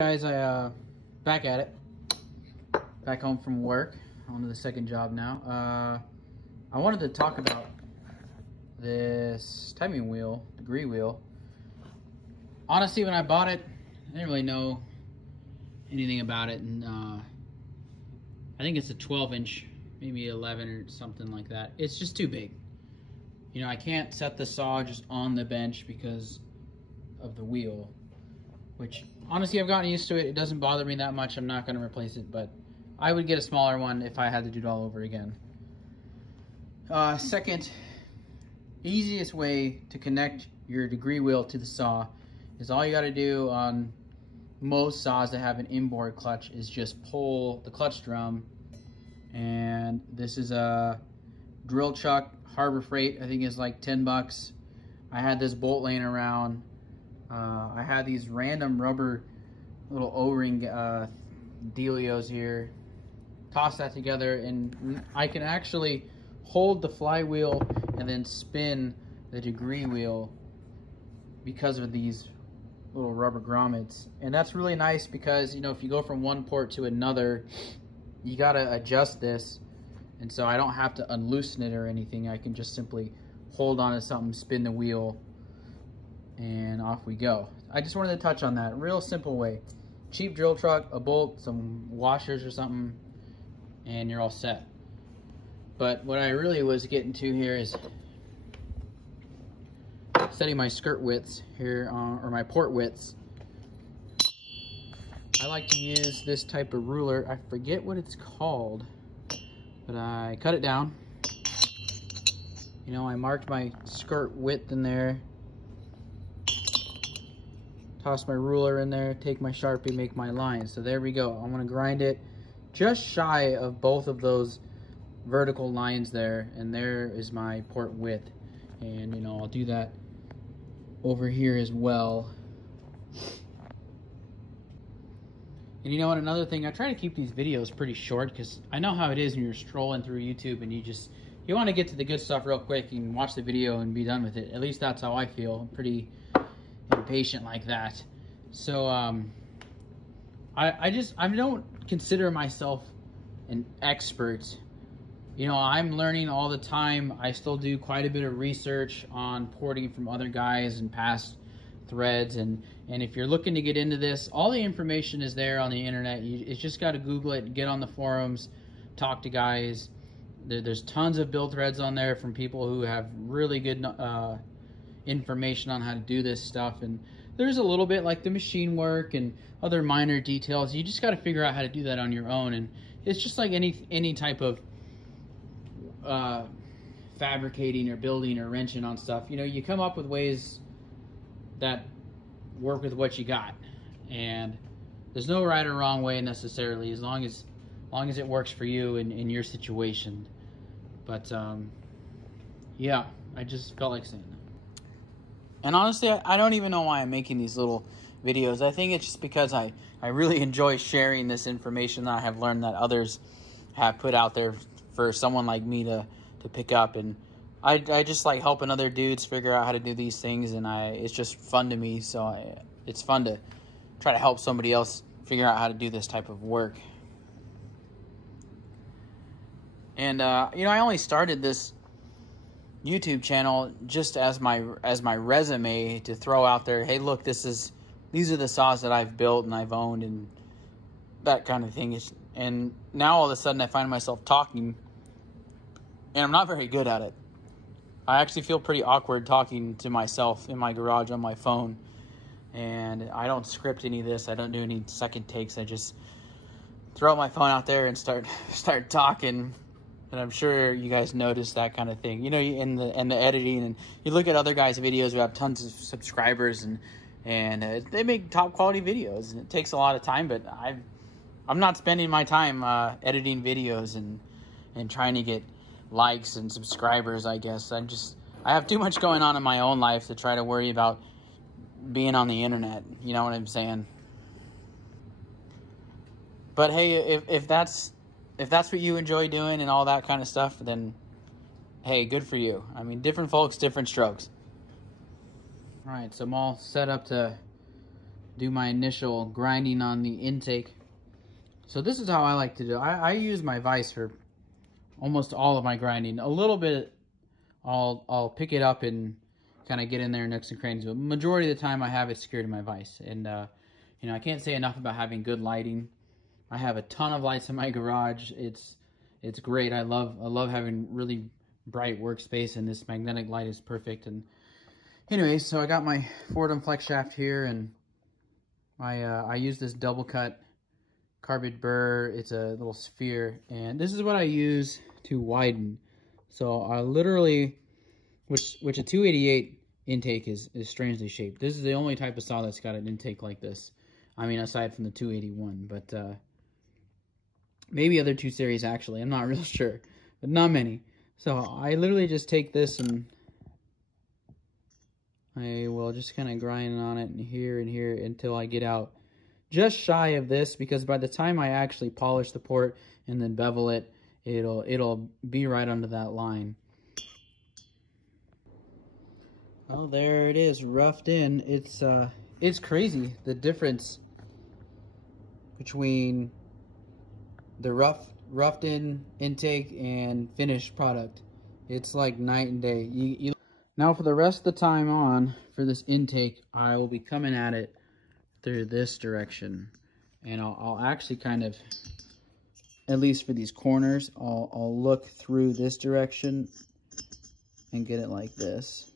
Guys, back at it, back home from work, on to the second job now. I wanted to talk about this timing wheel, degree wheel. Honestly, when I bought it, I didn't really know anything about it, and I think it's a 12-inch, maybe 11 or something like that. It's just too big. You know, I can't set the saw just on the bench because of the wheel, which honestly I've gotten used to it. It doesn't bother me that much. I'm not going to replace it, but I would get a smaller one if I had to do it all over again. Second, easiest way to connect your degree wheel to the saw is all you got to do on most saws that have an inboard clutch is just pull the clutch drum. And this is a drill chuck Harbor Freight. I think is like 10 bucks. I had this bolt laying around. I had these random rubber little O-ring dealios here. Toss that together and I can actually hold the flywheel and then spin the degree wheel because of these little rubber grommets. And that's really nice because, you know, if you go from one port to another, you gotta adjust this. And so I don't have to unloosen it or anything. I can just simply hold on to something, spin the wheel, and off we go. I just wanted to touch on that. Real simple way. Cheap drill truck, a bolt, some washers or something, and you're all set. But what I really was getting to here is setting my skirt widths here, or my port widths. I like to use this type of ruler. I forget what it's called, but I cut it down. You know, I marked my skirt width in there. Toss my ruler in there, take my Sharpie, make my line. So there we go. I'm gonna grind it just shy of both of those vertical lines there, and there is my port width. And you know, I'll do that over here as well. And you know what, another thing, I try to keep these videos pretty short because I know how it is when you're strolling through YouTube and you want to get to the good stuff real quick and watch the video and be done with it. At least that's how I feel. I'm pretty impatient like that. So I don't consider myself an expert. You know, I'm learning all the time. I still do quite a bit of research on porting from other guys and past threads, and if you're looking to get into this, all the information is there on the internet. It's just got to Google it, get on the forums, talk to guys. There's tons of build threads on there from people who have really good information on how to do this stuff, and there's a little bit like the machine work and other minor details. You just got to figure out how to do that on your own, and it's just like any type of fabricating or building or wrenching on stuff. You know, you come up with ways that work with what you got, and there's no right or wrong way necessarily, as long as it works for you in your situation. But yeah, I just felt like saying that. And honestly, I don't even know why I'm making these little videos. I think it's just because I really enjoy sharing this information that I have learned that others have put out there for someone like me to pick up. And I just like helping other dudes figure out how to do these things, and it's just fun to me. So it's fun to try to help somebody else figure out how to do this type of work. And you know, I only started this YouTube channel just as my resume to throw out there. Hey, look, these are the saws that I've built and I've owned and that kind of thing. And now all of a sudden I find myself talking, and I'm not very good at it. I actually feel pretty awkward talking to myself in my garage on my phone. And I don't script any of this. I don't do any second takes. I just throw my phone out there and start talking. And I'm sure you guys notice that kind of thing. You know, in the editing, and you look at other guys' videos who have tons of subscribers, and they make top quality videos, and it takes a lot of time. But I'm not spending my time editing videos and trying to get likes and subscribers. I guess I have too much going on in my own life to try to worry about being on the internet. You know what I'm saying? But hey, if that's what you enjoy doing and all that kind of stuff, then hey, good for you. I mean, different folks, different strokes. All right, so I'm all set up to do my initial grinding on the intake. So this is how I like to do it. I use my vise for almost all of my grinding. A little bit, I'll pick it up and kind of get in there nooks and crannies, but majority of the time I have it secured in my vise. And you know, I can't say enough about having good lighting. I have a ton of lights in my garage. It's great. I love having really bright workspace, and this magnetic light is perfect. And anyway, so I got my Foredom flex shaft here, and I use this double cut carbide burr. It's a little sphere, and this is what I use to widen. So I literally, which a 288 intake is strangely shaped. This is the only type of saw that's got an intake like this. I mean, aside from the 281, but maybe other 2 series actually. I'm not real sure, but not many. So I literally just take this and I will just kind of grind on it and here until I get out just shy of this, because by the time I actually polish the port and then bevel it, it'll be right under that line. Well, there it is, roughed in. It's crazy the difference between the roughed in intake and finished product. It's like night and day. Now for the rest of the time on for this intake, I will be coming at it through this direction, and I'll actually kind of, at least for these corners, I'll look through this direction and get it like this.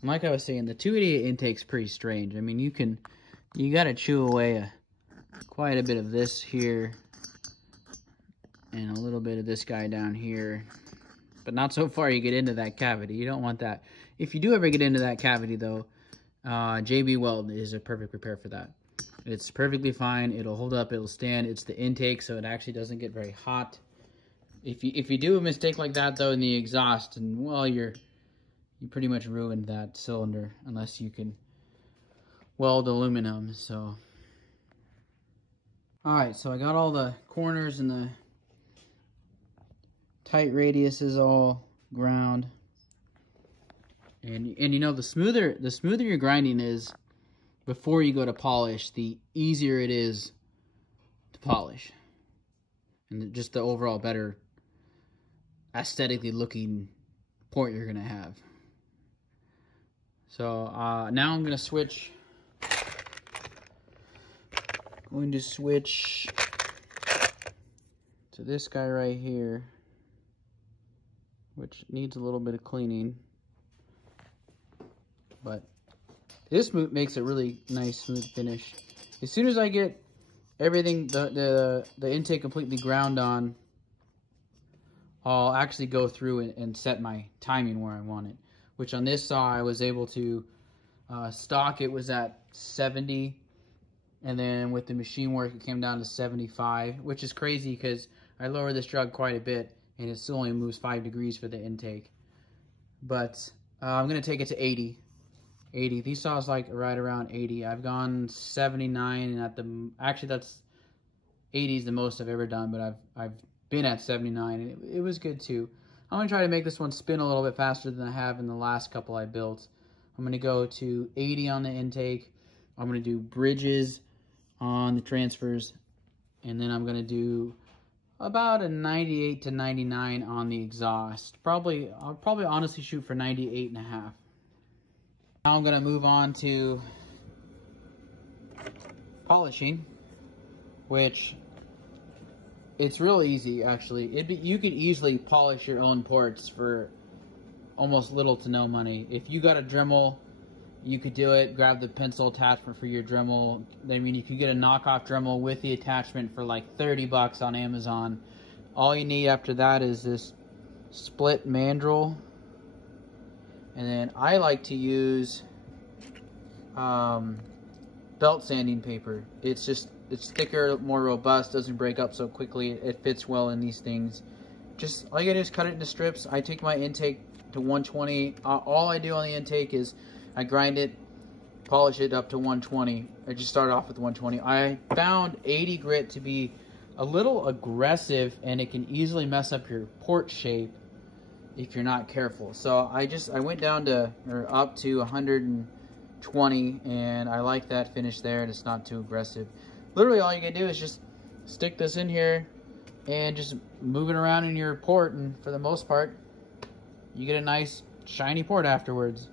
And like I was saying, the 288 intake's pretty strange. I mean, you gotta chew away quite a bit of this here and a little bit of this guy down here, but not so far you get into that cavity. You don't want that. If you do ever get into that cavity though, JB Weld is a perfect repair for that. It's perfectly fine. It'll hold up, it'll stand. It's the intake, so it actually doesn't get very hot. If you do a mistake like that though in the exhaust, and well, you pretty much ruined that cylinder unless you can weld aluminum. So alright, so I got all the corners and the tight radiuses all ground. And you know, the smoother your grinding is before you go to polish, the easier it is to polish. And just the overall better aesthetically looking port you're gonna have. So now I'm gonna switch. Going to switch to this guy right here, which needs a little bit of cleaning, but this makes a really nice smooth finish. As soon as I get everything, the intake completely ground on, I'll actually go through and set my timing where I want it, which on this saw I was able to stock it was at 70, and then with the machine work it came down to 75, which is crazy because I lowered this jug quite a bit and it still only moves 5 degrees for the intake. But I'm gonna take it to 80. These saws like right around 80. I've gone 79, and actually that's 80 is the most I've ever done, but I've been at 79 and it was good too. I'm gonna try to make this one spin a little bit faster than I have in the last couple I built. I'm gonna go to 80 on the intake. I'm gonna do bridges on the transfers, and then I'm gonna do about a 98 to 99 on the exhaust. I'll probably honestly shoot for 98.5. Now I'm gonna move on to polishing, which it's real easy actually. You could easily polish your own ports for almost little to no money. If you got a Dremel, you could do it. Grab the pencil attachment for your Dremel. I mean, you could get a knockoff Dremel with the attachment for like 30 bucks on Amazon. All you need after that is this split mandrel. And then I like to use belt sanding paper. It's thicker, more robust, doesn't break up so quickly. It fits well in these things. Just all you gotta do is cut it into strips. I take my intake to 120. All I do on the intake is I grind it, polish it up to 120. I just start off with 120. I found 80 grit to be a little aggressive, and it can easily mess up your port shape if you're not careful. So I went down to, or up to 100 20, and I like that finish there, and it's not too aggressive. Literally all you gotta do is just stick this in here and just move it around in your port, and for the most part you get a nice shiny port afterwards.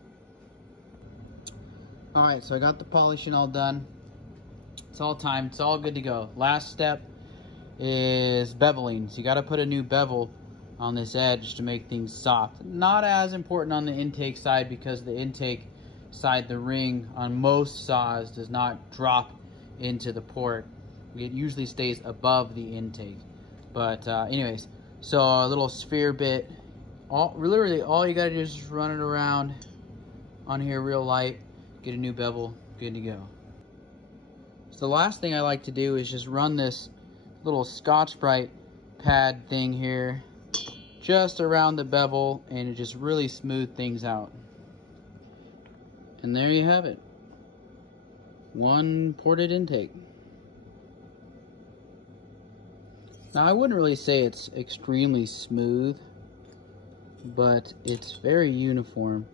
Alright, so I got the polishing all done. It's all timed, it's all good to go. Last step is beveling. So you gotta put a new bevel on this edge to make things soft. Not as important on the intake side, because the intake side, the ring on most saws does not drop into the port. It usually stays above the intake. But anyways, so a little sphere bit. Literally all you gotta do is just run it around on here real light, get a new bevel, good to go. So the last thing I like to do is just run this little Scotch-Brite pad thing here just around the bevel, and it just really smooth things out. And there you have it. One ported intake. Now I wouldn't really say it's extremely smooth, but it's very uniform.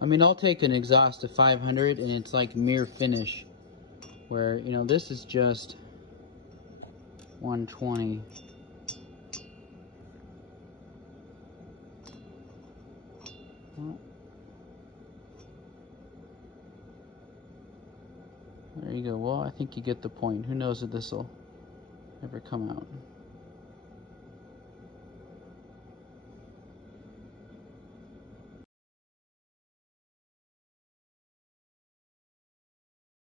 I mean, I'll take an exhaust to 500 and it's like mirror finish, where, you know, this is just 120. Well, there you go. Well, I think you get the point. Who knows if this will ever come out.